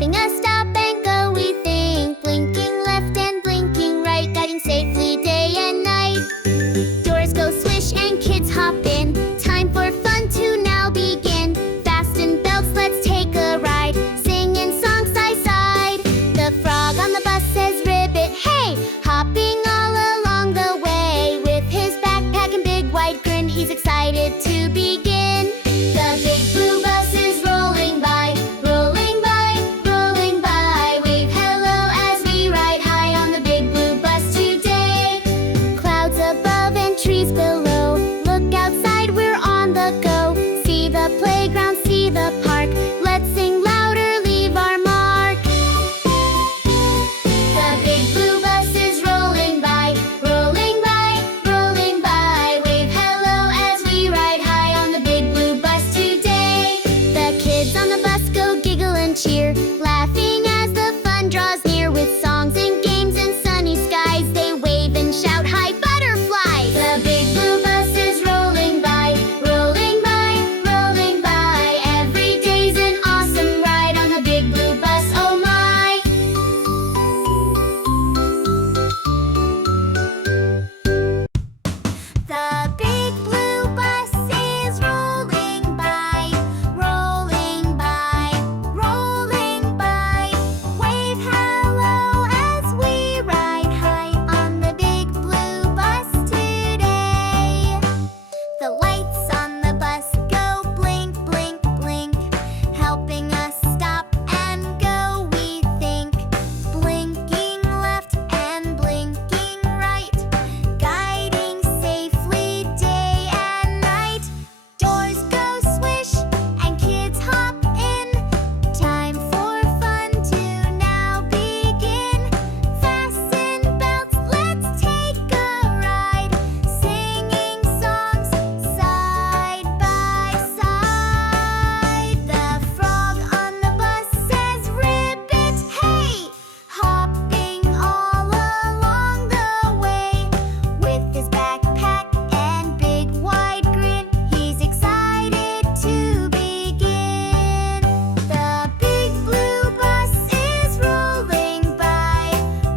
helping us stop and go, we think. Blinking left and blinking right, guiding safely day and night. Doors go swish and kids hop in. Time for fun to now begin. Fasten belts, let's take a ride. Singing songs side side. The frog on the bus says, Ribbit, hey! Hopping all along the way. With his backpack and big wide grin, he's excited to begin. The big blue bus is rolling by, rolling by, rolling by. Wave hello as we ride high on the big blue bus today. Clouds above and trees below. Look outside, we're on the go. See the playground, see the park. Let's sing louder, leave our mark. The big blue bus is rolling by, rolling by, rolling by. Wave hello as we ride high on the big blue bus today. The kids on the bus go giggle and cheer, laughing as the fun draws near. With songs and games and sunny skies, they wave and shout, hi butterflies! The big blue bus is rolling by, rolling by, rolling by. Every day's an awesome ride on the big blue bus, oh my! The big blue bus is rolling by, rolling by, rolling by. Wave hello as we ride high on the big blue bus today. The lights on the bus go blink, blink, blink, helping us stop and go, we think. Blinking left and blinking right, guiding safely day and night. Doors go swish and kids hop in. Time for fun to now begin. Fasten belts, let's take a ride. Singing songs side by side. The frog on the bus says, Ribbit, hey! Hopping all along the way. With his backpack and big wide grin, he's excited to begin. The big blue bus is rolling by,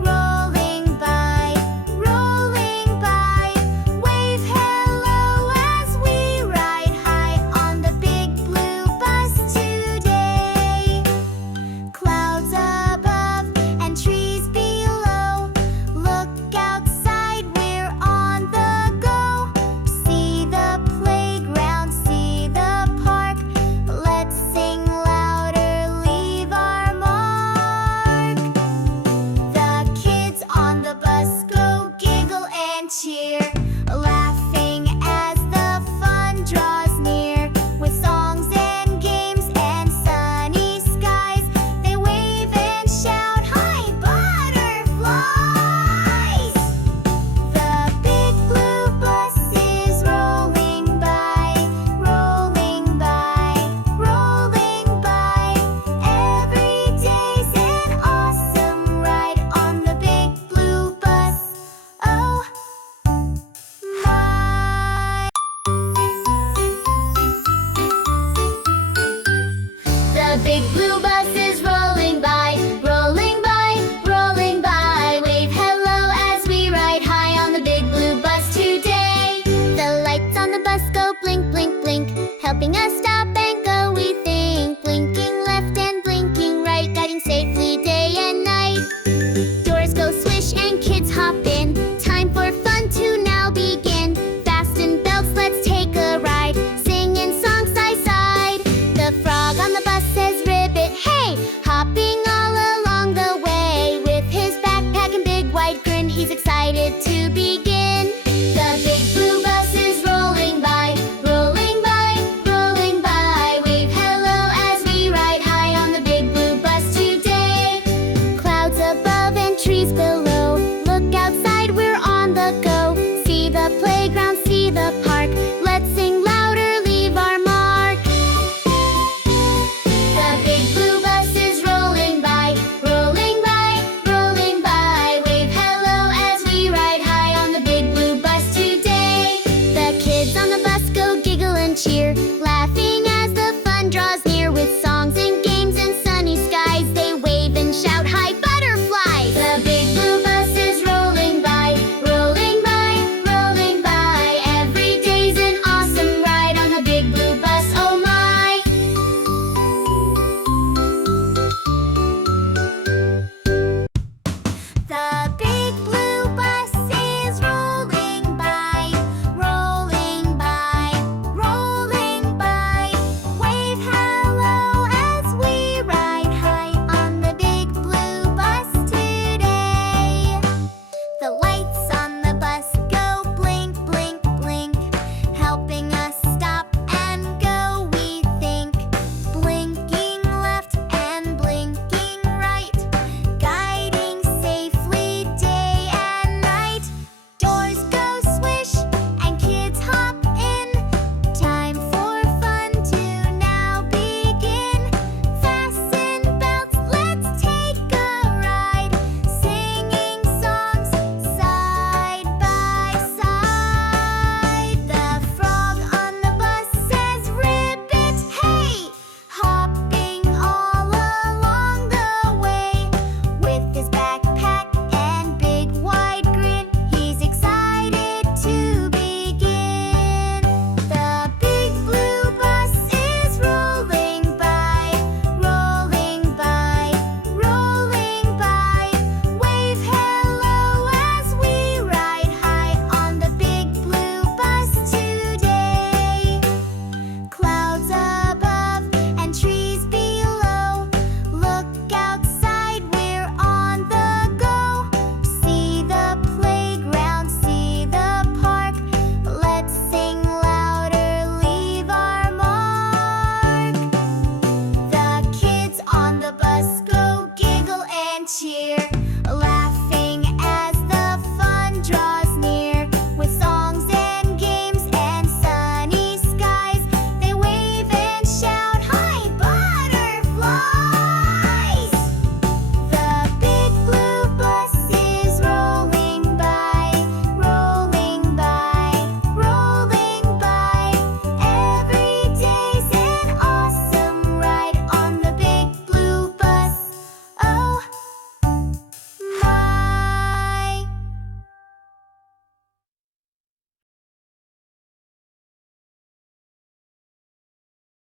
rolling by, rolling by. Wave hello as we ride high on the big blue bus today. Clouds above and trees below. Look outside, we're on the go. See the playground, see the park. Let's sing louder, leave our mark. The kids on the bus go giggle and cheer, laughing as the fun draws near. With songs and games and sunny skies, they wave and shout, hi butterflies! The big blue bus is rolling by, rolling by, rolling by. Every day's an awesome ride on the big blue bus, oh my! The big blue bus